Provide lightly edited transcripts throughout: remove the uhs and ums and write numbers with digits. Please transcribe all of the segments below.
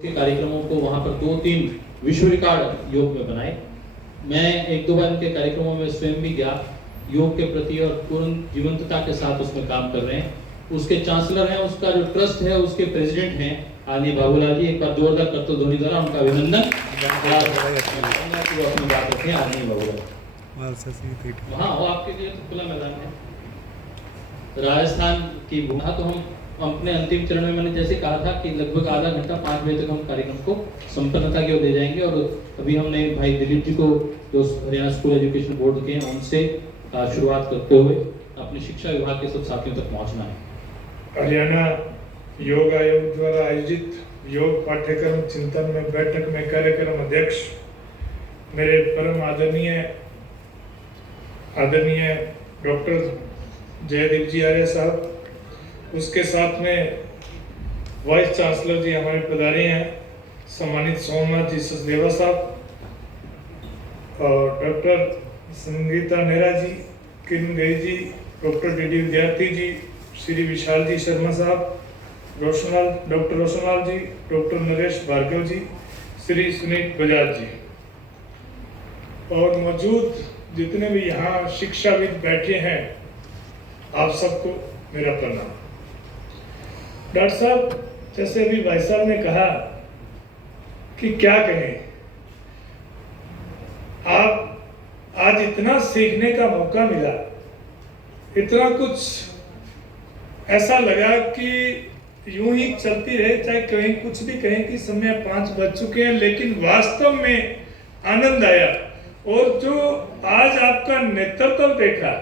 के कार्यक्रमों को वहां पर 2-3 विश्व रिकॉर्ड योग में बनाए। मैं 1-2 बार इनके कार्यक्रमों में स्वयं भी गया। योग के प्रति और पूर्ण जीवंतता के साथ उसमें काम कर रहे हैं। उसके चांसलर हैं, उसका जो ट्रस्ट है उसके प्रेसिडेंट हैं आदरणीय बाबूलाल जी। एक बार जोरदार करतल ध्वनि द्वारा उनका अभिनंदन। अपनी बात रखें आदरणीय बाबूलाल। हाँ, वो आपके लिए तो खुला मैदान है। राजस्थान की भूमिका तो हम अपने अंतिम चरण में मैंने जैसे कहा था कि लगभग आधा घंटा 5 बजे तक हम कार्यक्रम को संपन्नता की ओर ले जाएंगे। और अभी हमने भाई दिलीप जी को जो हरियाणा स्कूल एजुकेशन बोर्ड के हैं उनसे शुरुआत करते हुए अपने शिक्षा विभाग के सब साथियों तक पहुंचना है। हरियाणा योग आयोग द्वारा आयोजित योग पाठ्यक्रम चिंतन में बैठक में कार्यक्रम अध्यक्ष मेरे परम आदरणीय डॉक्टर जयदीप जी आर्य साहब, उसके साथ में वाइस चांसलर जी हमारे पधारे हैं, सम्मानित सोमनाथ जी सचदेवा साहब और डॉक्टर संगीता नेहरा जी, किरण गई जी, डॉक्टर डी विद्यार्थी जी, श्री विशाल जी शर्मा साहब, डॉक्टर रोशनलाल जी, डॉक्टर नरेश भार्गव जी, श्री सुनील बजाज जी और मौजूद जितने भी यहाँ शिक्षाविद बैठे हैं, आप सबको मेरा प्रणाम। डॉक्टर साहब, जैसे अभी भाई साहब ने कहा कि क्या कहें, आप आज इतना सीखने का मौका मिला, इतना कुछ ऐसा लगा कि यूं ही चलती रहे, चाहे कहीं कुछ भी कहें कि समय 5 बज चुके हैं, लेकिन वास्तव में आनंद आया। और जो आज आपका नेतृत्व देखा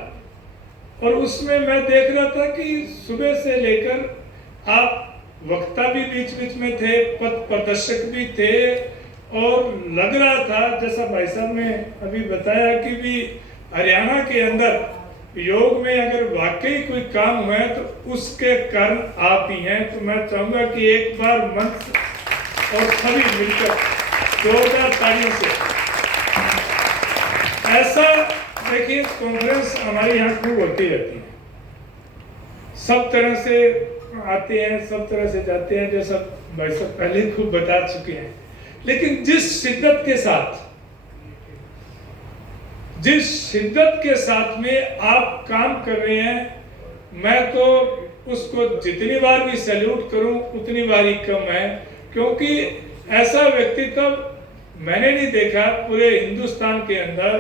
और उसमें मैं देख रहा था कि सुबह से लेकर आप वक्ता भी बीच बीच में थे, पथ प्रदर्शक भी थे और लग रहा था जैसा भाई साहब ने अभी बताया कि भी हरियाणा के अंदर योग में अगर वाकई कोई काम हुआ है तो उसके कारण आप ही हैं। तो मैं चाहूंगा कि एक बार मंच और सभी मिलकर जोरदार तालियों से ऐसा देखिए, कॉन्फ्रेंस हमारे यहाँ खूब होती रहती है, सब तरह से आते हैं, सब तरह से जाते हैं, जैसा भाई साहब पहले ही खूब बता चुके हैं। लेकिन जिस शिद्दत के साथ में आप काम कर रहे हैं, मैं तो उसको जितनी बार भी सैल्यूट करूं उतनी बार ही कम है, क्योंकि ऐसा व्यक्तित्व मैंने नहीं देखा पूरे हिंदुस्तान के अंदर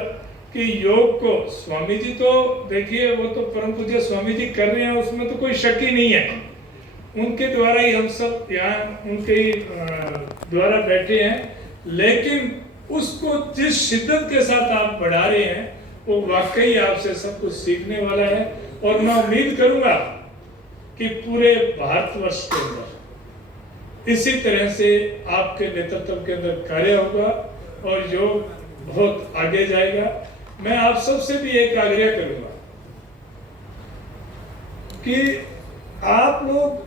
कि योग को स्वामी जी तो देखिए, वो तो परम पूज्य स्वामी जी कर रहे हैं, उसमें तो कोई शक ही नहीं है। उनके द्वारा ही हम सब यहाँ उनके ही द्वारा बैठे हैं, लेकिन उसको जिस शिद्दत के साथ आप बढ़ा रहे हैं वो वाकई आपसे सब कुछ सीखने वाला है। और मैं उम्मीद करूंगा कि पूरे भारतवर्ष के अंदर इसी तरह से आपके नेतृत्व के अंदर कार्य होगा और योग बहुत आगे जाएगा। मैं आप सबसे भी एक आग्रह करूंगा कि आप लोग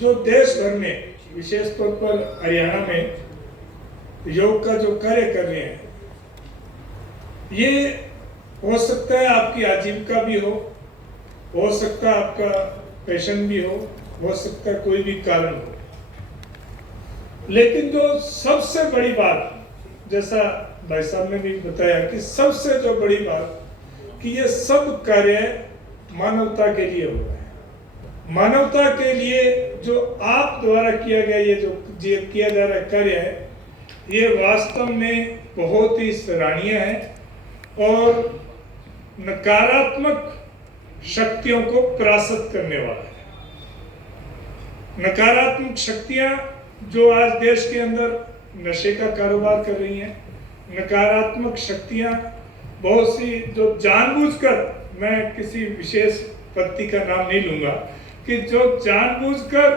जो देश भर में, विशेष तौर पर हरियाणा में योग का जो कार्य कर रहे हैं, ये हो सकता है आपकी आजीविका भी हो सकता है आपका पैशन भी हो सकता है कोई भी कारण हो, लेकिन जो सबसे बड़ी बात, जैसा भाई साहब ने भी बताया कि सबसे जो बड़ी बात कि ये सब कार्य मानवता के लिए हो रहा है। मानवता के लिए जो आप द्वारा किया गया ये जो किया जा रहा कार्य है, ये वास्तव में बहुत ही सराहनीय है और नकारात्मक शक्तियों को परास्त करने वाला है। नकारात्मक शक्तियां जो आज देश के अंदर नशे का कारोबार कर रही हैं, नकारात्मक शक्तियां बहुत सी जो जानबूझकर, मैं किसी विशेष व्यक्ति का नाम नहीं लूंगा, कि जो जानबूझकर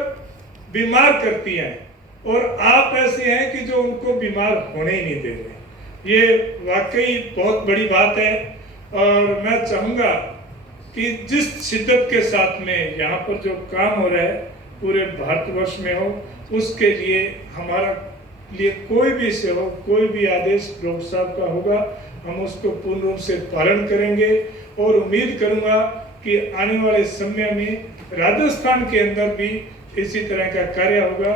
बीमार करती हैं और आप ऐसे हैं कि जो उनको बीमार होने ही नहीं दे रहे। ये वाकई बहुत बड़ी बात है और मैं चाहूंगा कि जिस शिद्दत के साथ में यहाँ पर जो काम हो रहा है पूरे भारतवर्ष में हो, उसके लिए हमारा लिए कोई भी सेवा, कोई भी आदेश डॉक्टर साहब का होगा, हम उसको पूर्ण रूप से पालन करेंगे। और उम्मीद करूंगा कि आने वाले समय में राजस्थान के अंदर भी इसी तरह का कार्य होगा।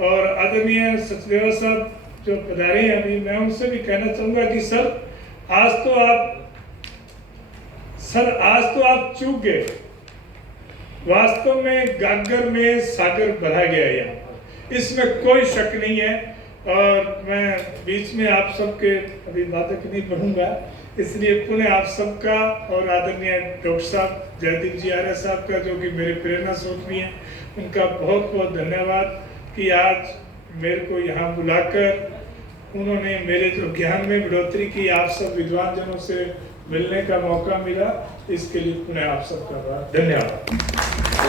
और आदरणीय सचदेवा साहब जो पधारे हैं अभी, मैं उनसे भी कहना चाहूँगा कि सर आज तो आप चूक गए। वास्तव में गागर में सागर भरा गया है यहाँ, इसमें कोई शक नहीं है। और मैं बीच में आप सबके अभी बातक नहीं बढ़ूंगा, इसलिए पुनः आप सबका और आदरणीय डॉक्टर साहब जयदीप जी आर्य साहब का, जो कि मेरे प्रेरणा स्रोत भी हैं, उनका बहुत बहुत धन्यवाद कि आज मेरे को यहाँ बुलाकर उन्होंने मेरे जो ज्ञान में बढ़ोतरी की, आप सब विद्वान जनों से मिलने का मौका मिला, इसके लिए पुनः आप सबका धन्यवाद।